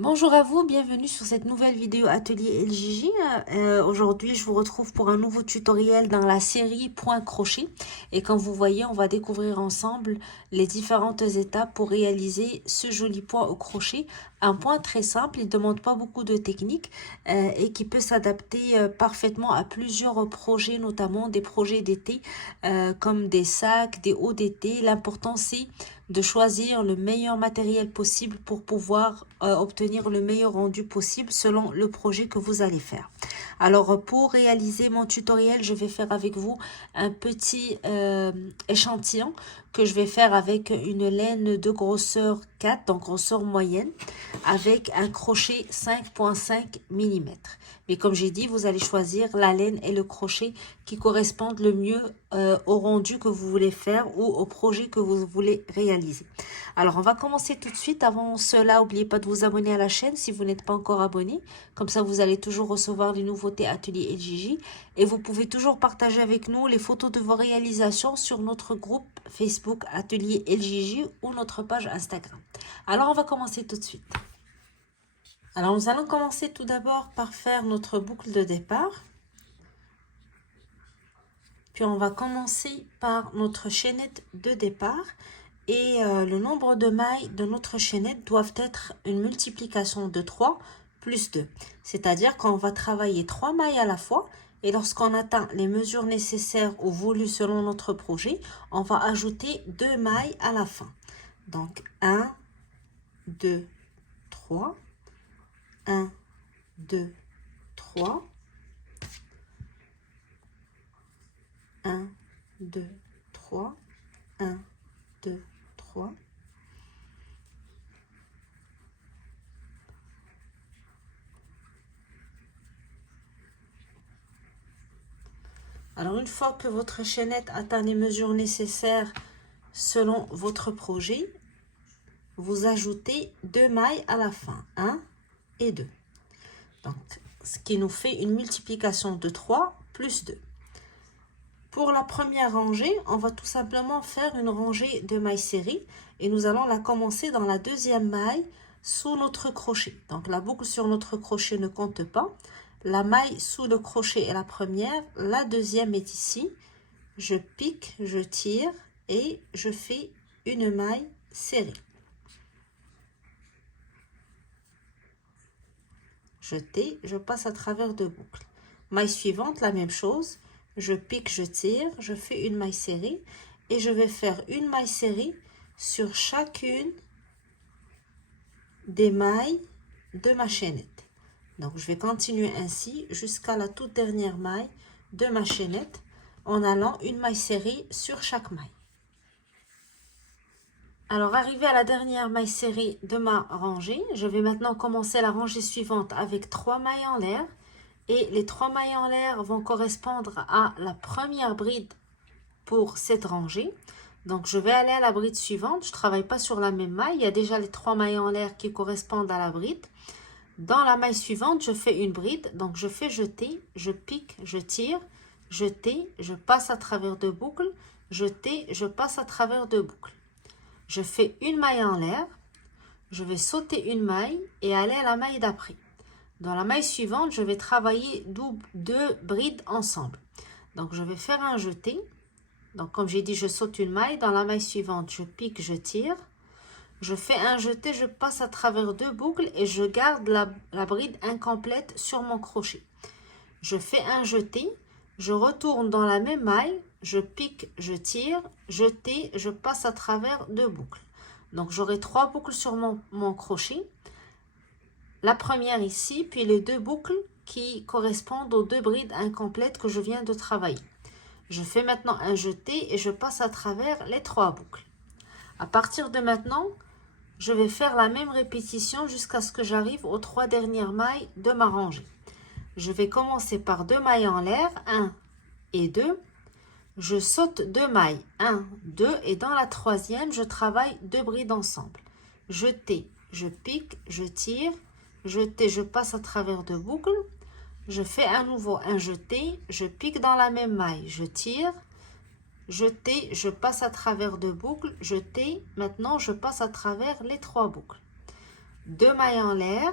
Bonjour à vous, bienvenue sur cette nouvelle vidéo atelier LJJ. Aujourd'hui, je vous retrouve pour un nouveau tutoriel dans la série Point crochet. Et comme vous voyez, on va découvrir ensemble les différentes étapes pour réaliser ce joli point au crochet. Un point très simple, il ne demande pas beaucoup de technique et qui peut s'adapter parfaitement à plusieurs projets, notamment des projets d'été comme des sacs, des hauts d'été. L'important, c'est de choisir le meilleur matériel possible pour pouvoir obtenir le meilleur rendu possible selon le projet que vous allez faire. Alors pour réaliser mon tutoriel, je vais faire avec vous un petit échantillon que je vais faire avec une laine de grosseur 4, donc grosseur moyenne, avec un crochet 5,5 mm. Mais comme j'ai dit, vous allez choisir la laine et le crochet qui correspondent le mieux au rendu que vous voulez faire ou au projet que vous voulez réaliser. Alors, on va commencer tout de suite. Avant cela, n'oubliez pas de vous abonner à la chaîne si vous n'êtes pas encore abonné. Comme ça, vous allez toujours recevoir les nouveautés Atelier LJJ. Et vous pouvez toujours partager avec nous les photos de vos réalisations sur notre groupe Facebook Atelier LJJ ou notre page Instagram. Alors, on va commencer tout de suite. Alors, nous allons commencer tout d'abord par faire notre boucle de départ. Puis, on va commencer par notre chaînette de départ. Et le nombre de mailles de notre chaînette doivent être une multiplication de 3 plus 2. C'est-à-dire qu'on va travailler 3 mailles à la fois. Et lorsqu'on atteint les mesures nécessaires ou voulues selon notre projet, on va ajouter 2 mailles à la fin. Donc 1, 2, 3. 1, 2, 3. 1, 2, 3. 1, 2, 3. Alors, une fois que votre chaînette atteint les mesures nécessaires selon votre projet, vous ajoutez 2 mailles à la fin, 1 et 2. Donc, ce qui nous fait une multiplication de 3 plus 2. Pour la première rangée, on va tout simplement faire une rangée de mailles serrées et nous allons la commencer dans la deuxième maille sous notre crochet. Donc, la boucle sur notre crochet ne compte pas. La maille sous le crochet est la première, la deuxième est ici. Je pique, je tire et je fais une maille serrée. Jeter, je passe à travers deux boucles. Maille suivante, la même chose. Je pique, je tire, je fais une maille serrée et je vais faire une maille serrée sur chacune des mailles de ma chaînette. Donc, je vais continuer ainsi jusqu'à la toute dernière maille de ma chaînette en allant une maille serrée sur chaque maille. Alors, arrivé à la dernière maille serrée de ma rangée, je vais maintenant commencer la rangée suivante avec 3 mailles en l'air. Et les 3 mailles en l'air vont correspondre à la première bride pour cette rangée. Donc, je vais aller à la bride suivante. Je ne travaille pas sur la même maille. Il y a déjà les 3 mailles en l'air qui correspondent à la bride. Dans la maille suivante, je fais une bride. Donc, je fais jeter, je pique, je tire, jeter, je passe à travers deux boucles, jeter, je passe à travers deux boucles. Je fais une maille en l'air, je vais sauter une maille et aller à la maille d'après. Dans la maille suivante, je vais travailler deux brides ensemble. Donc, je vais faire un jeté. Donc, comme j'ai dit, je saute une maille. Dans la maille suivante, je pique, je tire. Je fais un jeté, je passe à travers deux boucles et je garde la bride incomplète sur mon crochet. Je fais un jeté, je retourne dans la même maille, je pique, je tire, jeté, je passe à travers deux boucles. Donc, j'aurai 3 boucles sur mon crochet. La première ici, puis les 2 boucles qui correspondent aux 2 brides incomplètes que je viens de travailler. Je fais maintenant un jeté et je passe à travers les 3 boucles. À partir de maintenant, je vais faire la même répétition jusqu'à ce que j'arrive aux 3 dernières mailles de ma rangée. Je vais commencer par 2 mailles en l'air, 1 et 2. Je saute 2 mailles, 1, 2 et dans la troisième, je travaille 2 brides ensemble. Jeté, je pique, je tire, jeté, je passe à travers deux boucles. Je fais à nouveau un jeté, je pique dans la même maille, je tire, jeté, je passe à travers deux boucles, jeté, maintenant je passe à travers les 3 boucles. 2 mailles en l'air,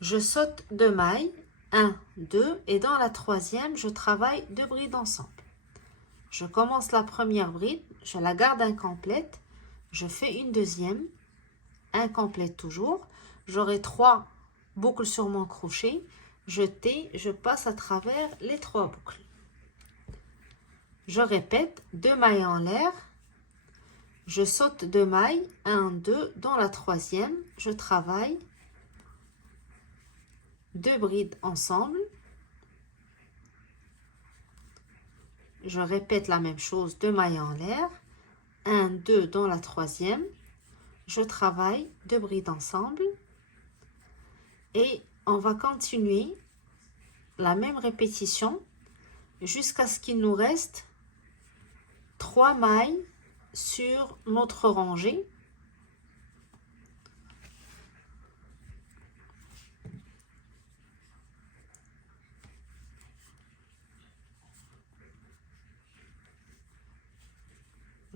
je saute 2 mailles, 1, 2, et dans la troisième, je travaille 2 brides ensemble. Je commence la première bride, je la garde incomplète, je fais une deuxième, incomplète toujours, j'aurai 3 boucles sur mon crochet, je passe à travers les 3 boucles. Je répète, 2 mailles en l'air, je saute 2 mailles, 1, 2, dans la troisième, je travaille 2 brides ensemble. Je répète la même chose, 2 mailles en l'air, 1, 2 dans la troisième, je travaille 2 brides ensemble et on va continuer la même répétition jusqu'à ce qu'il nous reste 3 mailles sur notre rangée.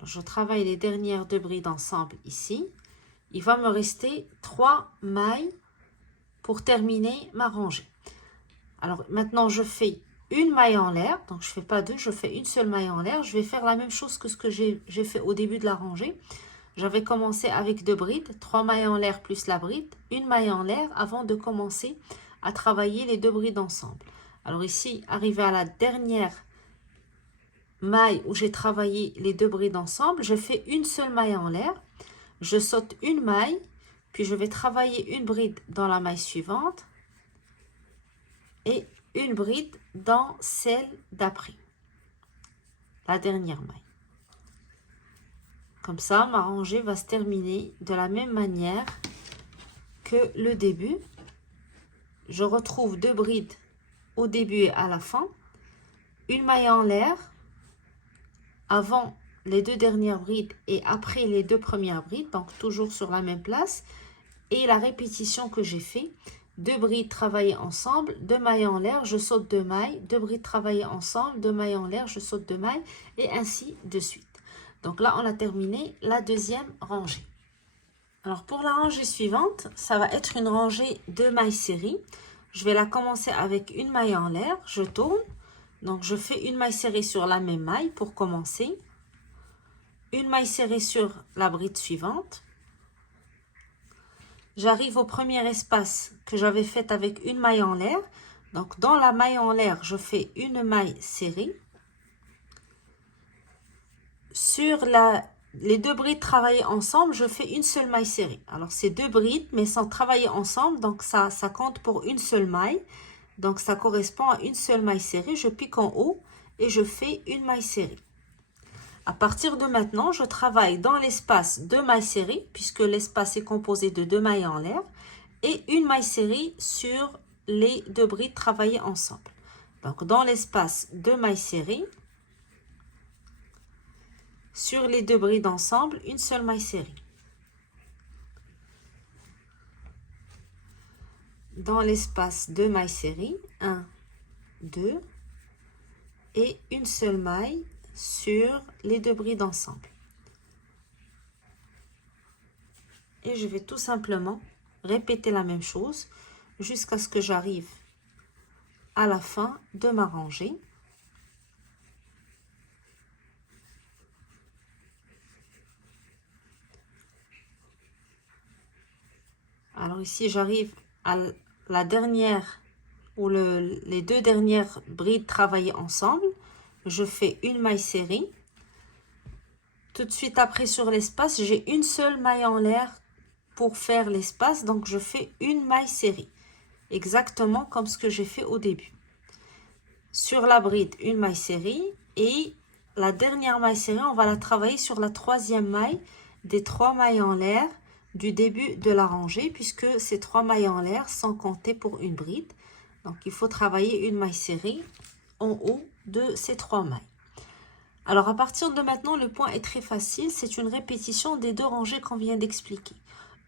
Je travaille les dernières 2 brides ensemble ici. Il va me rester 3 mailles pour terminer ma rangée. Alors maintenant, je fais une maille en l'air. Donc, je ne fais pas 2, je fais une seule maille en l'air. Je vais faire la même chose que ce que j'ai fait au début de la rangée. J'avais commencé avec 2 brides, 3 mailles en l'air plus la bride, une maille en l'air avant de commencer à travailler les 2 brides ensemble. Alors ici, arrivé à la dernière maille où j'ai travaillé les 2 brides ensemble, je fais une seule maille en l'air, je saute une maille, puis je vais travailler une bride dans la maille suivante et une bride dans celle d'après, la dernière maille. Comme ça, ma rangée va se terminer de la même manière que le début. Je retrouve 2 brides au début et à la fin, une maille en l'air avant les 2 dernières brides et après les 2 premières brides, donc toujours sur la même place, et la répétition que j'ai fait, 2 brides travaillées ensemble, 2 mailles en l'air, je saute 2 mailles, 2 brides travaillées ensemble, 2 mailles en l'air, je saute 2 mailles, et ainsi de suite. Donc là, on a terminé la deuxième rangée. Alors pour la rangée suivante, ça va être une rangée de mailles serrées. Je vais la commencer avec une maille en l'air, je tourne. Donc, je fais une maille serrée sur la même maille pour commencer. Une maille serrée sur la bride suivante. J'arrive au premier espace que j'avais fait avec une maille en l'air. Donc, dans la maille en l'air, je fais une maille serrée. Sur les 2 brides travaillées ensemble, je fais une seule maille serrée. Alors, c'est 2 brides, mais sans travailler ensemble. Donc, ça compte pour une seule maille. Donc, ça correspond à une seule maille serrée. Je pique en haut et je fais une maille serrée. À partir de maintenant, je travaille dans l'espace 2 mailles serrées, puisque l'espace est composé de 2 mailles en l'air, et une maille serrée sur les 2 brides travaillées ensemble. Donc, dans l'espace 2 mailles serrées, sur les 2 brides ensemble, une seule maille serrée. Dans l'espace 2 mailles serrées, 1, 2, et une seule maille sur les 2 brides ensemble. Et je vais tout simplement répéter la même chose jusqu'à ce que j'arrive à la fin de ma rangée. Alors ici, j'arrive à la dernière ou les 2 dernières brides travaillées ensemble. Je fais une maille serrée. Tout de suite après sur l'espace, j'ai une seule maille en l'air pour faire l'espace. Donc, je fais une maille serrée. Exactement comme ce que j'ai fait au début. Sur la bride, une maille serrée. Et la dernière maille serrée, on va la travailler sur la 3e maille des 3 mailles en l'air du début de la rangée, puisque ces 3 mailles en l'air sont comptées pour une bride. Donc, il faut travailler une maille serrée en haut de ces 3 mailles. Alors, à partir de maintenant, le point est très facile. C'est une répétition des 2 rangées qu'on vient d'expliquer.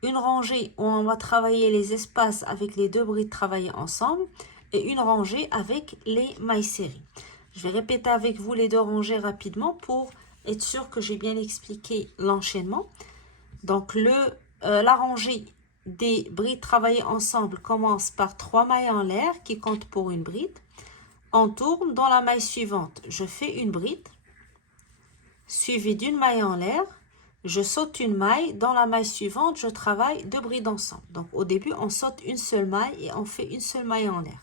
Une rangée où on va travailler les espaces avec les 2 brides travaillées ensemble et une rangée avec les mailles serrées. Je vais répéter avec vous les 2 rangées rapidement pour être sûr que j'ai bien expliqué l'enchaînement. Donc, la rangée des brides travaillées ensemble commence par 3 mailles en l'air qui comptent pour une bride. On tourne dans la maille suivante. Je fais une bride suivie d'une maille en l'air. Je saute une maille. Dans la maille suivante, je travaille 2 brides ensemble. Donc, au début, on saute une seule maille et on fait une seule maille en l'air.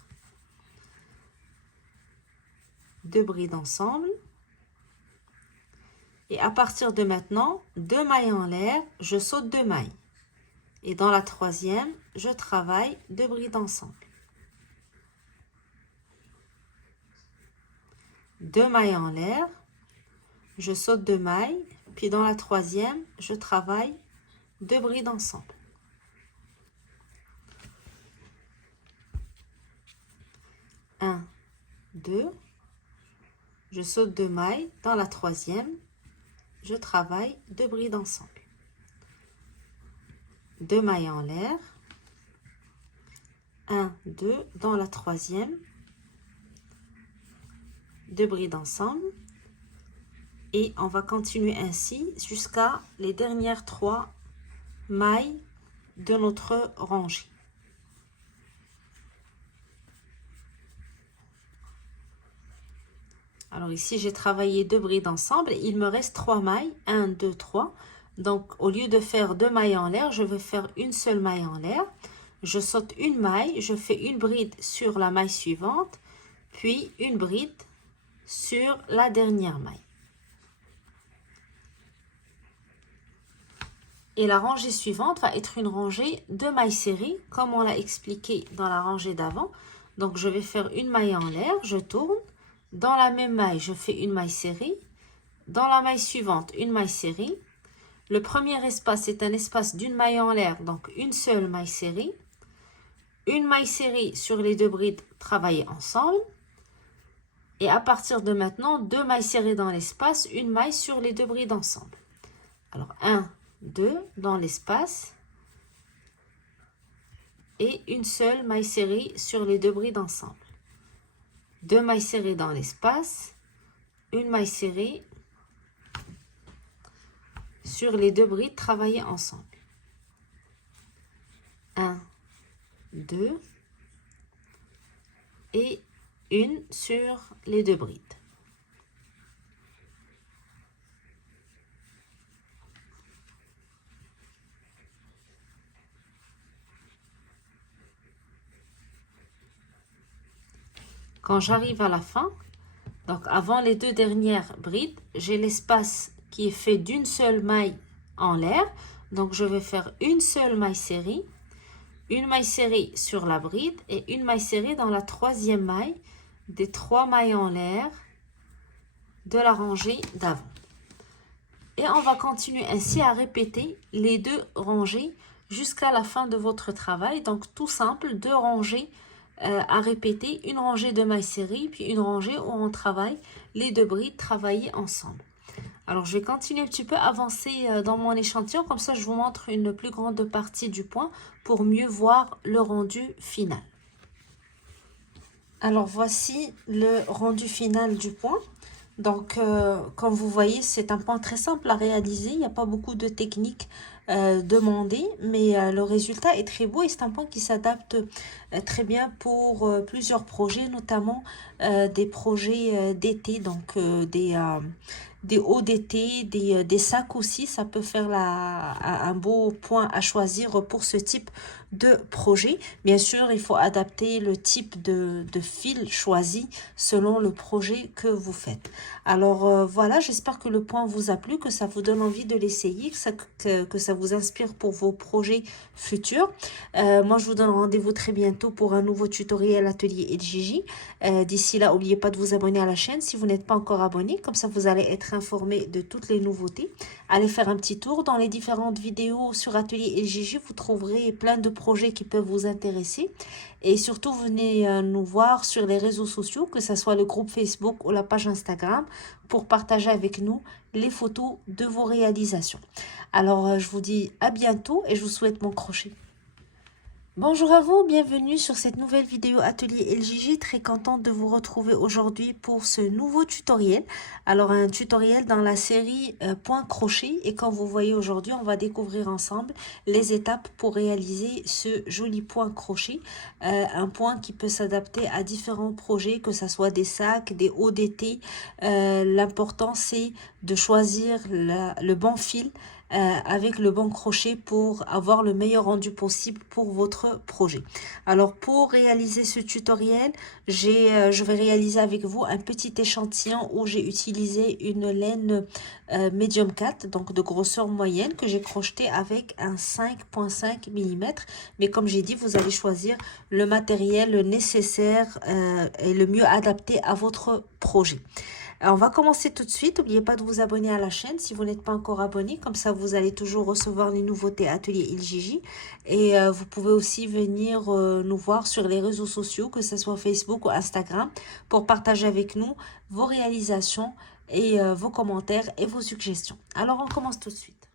2 brides ensemble. Et à partir de maintenant, 2 mailles en l'air, je saute 2 mailles. Et dans la troisième, je travaille 2 brides ensemble. 2 mailles en l'air, je saute 2 mailles, puis dans la troisième, je travaille 2 brides ensemble. Un, 2, je saute 2 mailles, dans la troisième, je travaille 2 brides ensemble. 2 mailles en l'air, 1, 2, dans la troisième, 2 brides ensemble, et on va continuer ainsi jusqu'à les dernières 3 mailles de notre rangée. Alors ici, j'ai travaillé 2 brides ensemble, et il me reste 3 mailles, 1, 2, 3. Donc, au lieu de faire 2 mailles en l'air, je vais faire une seule maille en l'air. Je saute une maille, je fais une bride sur la maille suivante, puis une bride sur la dernière maille. Et la rangée suivante va être une rangée de mailles serrées, comme on l'a expliqué dans la rangée d'avant. Donc, je vais faire une maille en l'air, je tourne. Dans la même maille, je fais une maille serrée. Dans la maille suivante, une maille serrée. Le premier espace est un espace d'une maille en l'air, donc une seule maille serrée. Une maille serrée sur les 2 brides travaillées ensemble. Et à partir de maintenant, 2 mailles serrées dans l'espace, une maille sur les 2 brides ensemble. Alors 1, 2 dans l'espace et une seule maille serrée sur les 2 brides ensemble. 2 mailles serrées dans l'espace, une maille serrée sur les 2 brides travaillées ensemble. 1, 2 et une sur les 2 brides. Quand j'arrive à la fin, donc avant les 2 dernières brides, j'ai l'espace qui est fait d'une seule maille en l'air. Donc, je vais faire une seule maille serrée, une maille serrée sur la bride et une maille serrée dans la troisième maille des 3 mailles en l'air de la rangée d'avant. Et on va continuer ainsi à répéter les 2 rangées jusqu'à la fin de votre travail. Donc, tout simple, 2 rangées à répéter, une rangée de mailles serrées, puis une rangée où on travaille les 2 brides travaillées ensemble. Alors, je vais continuer un petit peu, avancer dans mon échantillon, comme ça je vous montre une plus grande partie du point pour mieux voir le rendu final. Alors, voici le rendu final du point. Donc, comme vous voyez, c'est un point très simple à réaliser. Il n'y a pas beaucoup de techniques demandées, mais le résultat est très beau et c'est un point qui s'adapte très bien pour plusieurs projets, notamment des projets d'été, donc des hauts d'été, des sacs aussi. Ça peut faire un beau point à choisir pour ce type de projet. Bien sûr, il faut adapter le type de fil choisi selon le projet que vous faites. Alors voilà, j'espère que le point vous a plu, que ça vous donne envie de l'essayer, que ça vous inspire pour vos projets futurs. Moi, je vous donne rendez-vous très bientôt pour un nouveau tutoriel atelier LJJ. D'ici là, n'oubliez pas de vous abonner à la chaîne si vous n'êtes pas encore abonné. Comme ça, vous allez être informé de toutes les nouveautés. Allez faire un petit tour dans les différentes vidéos sur atelier LJJ. Vous trouverez plein de projets qui peuvent vous intéresser. Et surtout, venez nous voir sur les réseaux sociaux, que ce soit le groupe Facebook ou la page Instagram, pour partager avec nous les photos de vos réalisations. Alors, je vous dis à bientôt et je vous souhaite bon crochet. Bonjour à vous, bienvenue sur cette nouvelle vidéo atelier LJJ. Très contente de vous retrouver aujourd'hui pour ce nouveau tutoriel. Alors un tutoriel dans la série point crochet, et comme vous voyez aujourd'hui, on va découvrir ensemble les étapes pour réaliser ce joli point crochet. Un point qui peut s'adapter à différents projets, que ce soit des sacs, des hauts d'été. L'important c'est de choisir le bon fil avec le bon crochet pour avoir le meilleur rendu possible pour votre projet. Alors pour réaliser ce tutoriel, je vais réaliser avec vous un petit échantillon où j'ai utilisé une laine medium 4, donc de grosseur moyenne, que j'ai crocheté avec un 5,5 mm. Mais comme j'ai dit, vous allez choisir le matériel nécessaire et le mieux adapté à votre projet. Alors, on va commencer tout de suite. N'oubliez pas de vous abonner à la chaîne si vous n'êtes pas encore abonné. Comme ça, vous allez toujours recevoir les nouveautés Atelier LJJ. Et vous pouvez aussi venir nous voir sur les réseaux sociaux, que ce soit Facebook ou Instagram, pour partager avec nous vos réalisations et vos commentaires et vos suggestions. Alors, on commence tout de suite.